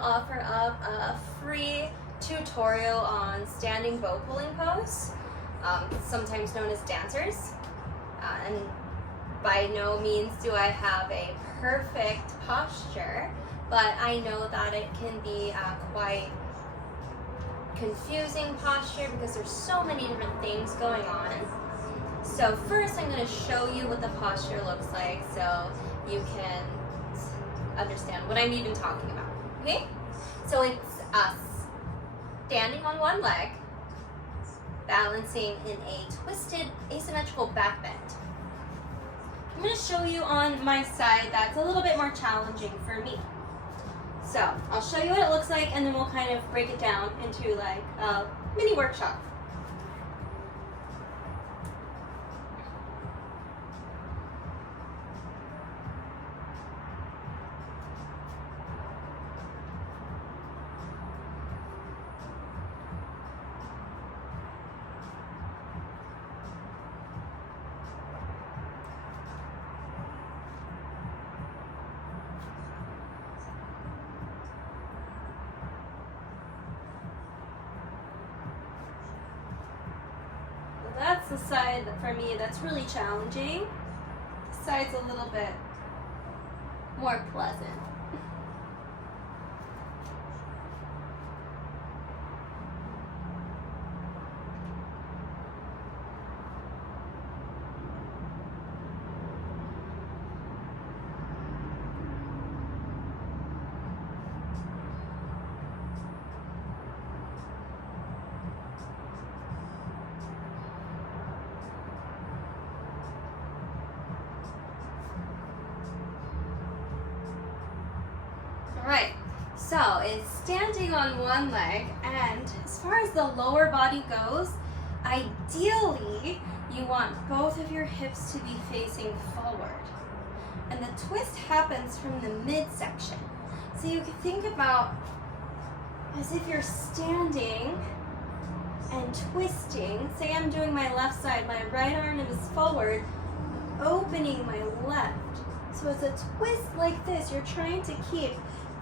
offer up a free tutorial on standing bow pulling pose, sometimes known as dancers. And by no means do I have a perfect posture, but I know that it can be quite confusing posture because there's so many different things going on. So first I'm going to show you what the posture looks like so you can understand what I'm even talking about. Okay? So it's us standing on one leg, balancing in a twisted asymmetrical back bend. I'm going to show you on my side that's a little bit more challenging for me. So I'll show you what it looks like and then we'll kind of break it down into like a mini workshop. That's the side that for me that's really challenging. This side's a little bit more pleasant. Alright, so it's standing on one leg, and as far as the lower body goes, ideally you want both of your hips to be facing forward. And the twist happens from the midsection. So you can think about as if you're standing and twisting. Say I'm doing my left side, my right arm is forward, opening my left. So it's a twist like this. You're trying to keep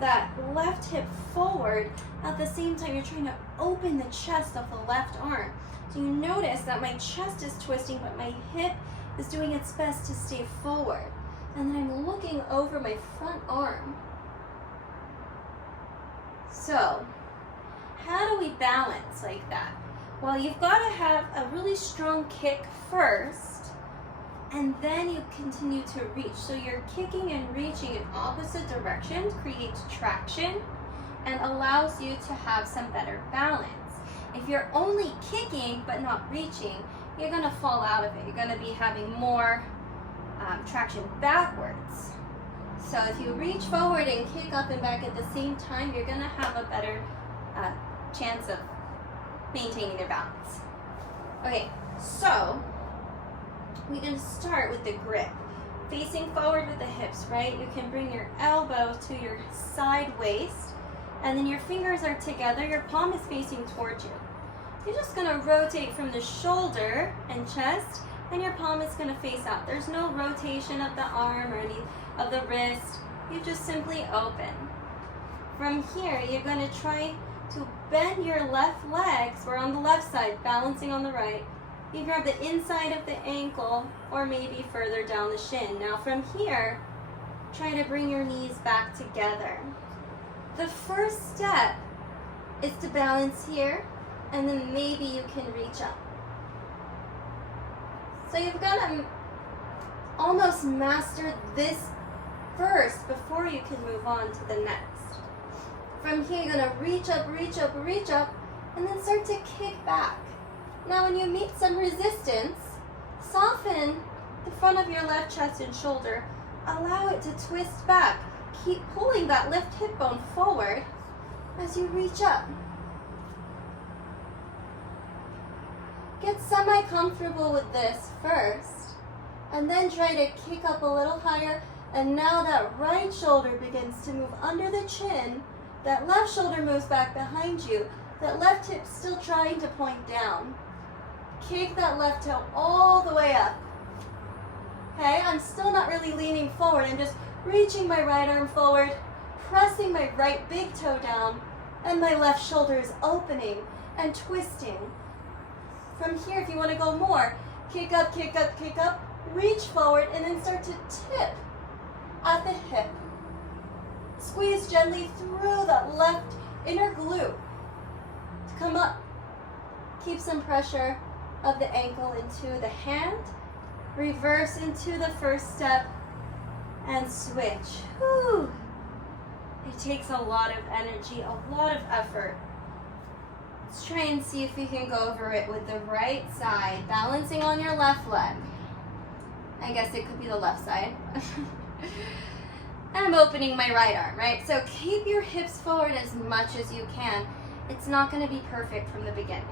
that left hip forward. At the same time, you're trying to open the chest of the left arm. So you notice that my chest is twisting, but my hip is doing its best to stay forward. And then I'm looking over my front arm. So how do we balance like that? Well, you've got to have a really strong kick first, and then you continue to reach. So you're kicking and reaching in opposite directions, creates traction, and allows you to have some better balance. If you're only kicking but not reaching, you're gonna fall out of it. You're gonna be having more traction backwards. So if you reach forward and kick up and back at the same time, you're gonna have a better chance of maintaining their balance. Okay, so we're going to start with the grip. Facing forward with the hips, right? You can bring your elbow to your side waist, and then your fingers are together, your palm is facing towards you. You're just going to rotate from the shoulder and chest, and your palm is going to face out. There's no rotation of the arm or any of the wrist. You just simply open. From here, you're going to try to bend your left legs. We're on the left side, balancing on the right. You grab the inside of the ankle or maybe further down the shin. Now from here, try to bring your knees back together. The first step is to balance here, and then maybe you can reach up. So you've got to almost master this first before you can move on to the next. From here, you're going to reach up, reach up, reach up, and then start to kick back. Now when you meet some resistance, soften the front of your left chest and shoulder. Allow it to twist back. Keep pulling that left hip bone forward as you reach up. Get semi-comfortable with this first, and then try to kick up a little higher. And now that right shoulder begins to move under the chin. That left shoulder moves back behind you. That left hip still trying to point down. Kick that left toe all the way up. Okay, I'm still not really leaning forward. I'm just reaching my right arm forward, pressing my right big toe down, and my left shoulder is opening and twisting. From here, if you want to go more, kick up, reach forward, and then start to tip at the hip. Squeeze gently through that left inner glute to come up. Keep some pressure of the ankle into the hand. Reverse into the first step and switch. Whew. It takes a lot of energy, a lot of effort. Let's try and see if we can go over it with the right side, balancing on your left leg. I guess it could be the left side. I'm opening my right arm, right? So keep your hips forward as much as you can. It's not going to be perfect from the beginning.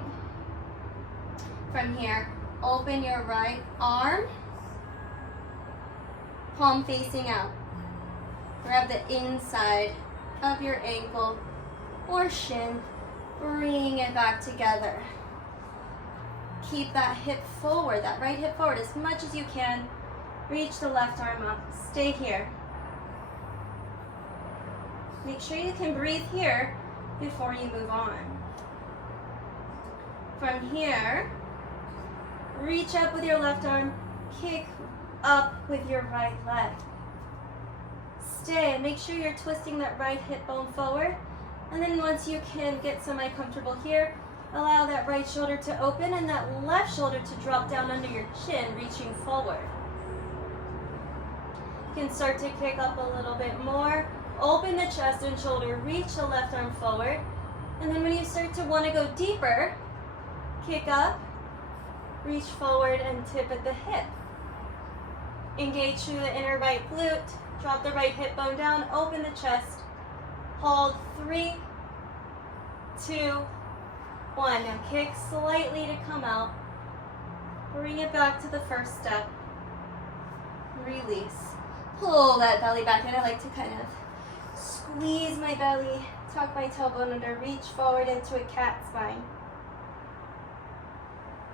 From here, open your right arm, palm facing out. Grab the inside of your ankle or shin, bring it back together. Keep that hip forward, that right hip forward as much as you can. Reach the left arm up. Stay here. Make sure you can breathe here before you move on. From here, reach up with your left arm, kick up with your right leg. Stay and make sure you're twisting that right hip bone forward. And then once you can get semi-comfortable here, allow that right shoulder to open and that left shoulder to drop down under your chin, reaching forward. You can start to kick up a little bit more. Open the chest and shoulder, reach the left arm forward. And then when you start to want to go deeper, kick up, reach forward and tip at the hip. Engage through the inner right glute, drop the right hip bone down, open the chest, hold 3, 2, 1. Now kick slightly to come out, bring it back to the first step, release. Pull that belly back in. I like to kind of squeeze my belly, tuck my tailbone under, reach forward into a cat spine.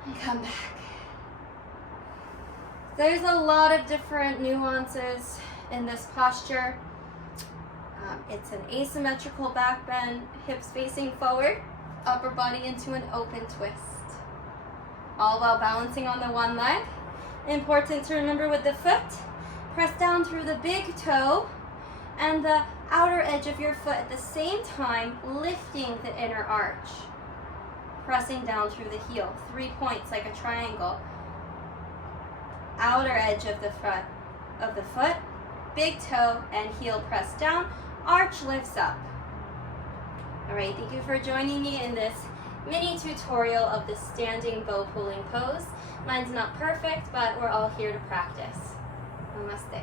And come back. There's a lot of different nuances in this posture. It's an asymmetrical back bend, hips facing forward, upper body into an open twist. All while balancing on the one leg. Important to remember with the foot, press down through the big toe and the outer edge of your foot at the same time, lifting the inner arch. Pressing down through the heel, 3 points like a triangle. Outer edge of the front of the foot, big toe and heel pressed down, arch lifts up. All right, thank you for joining me in this mini tutorial of the standing bow pulling pose. Mine's not perfect, but we're all here to practice. Namaste.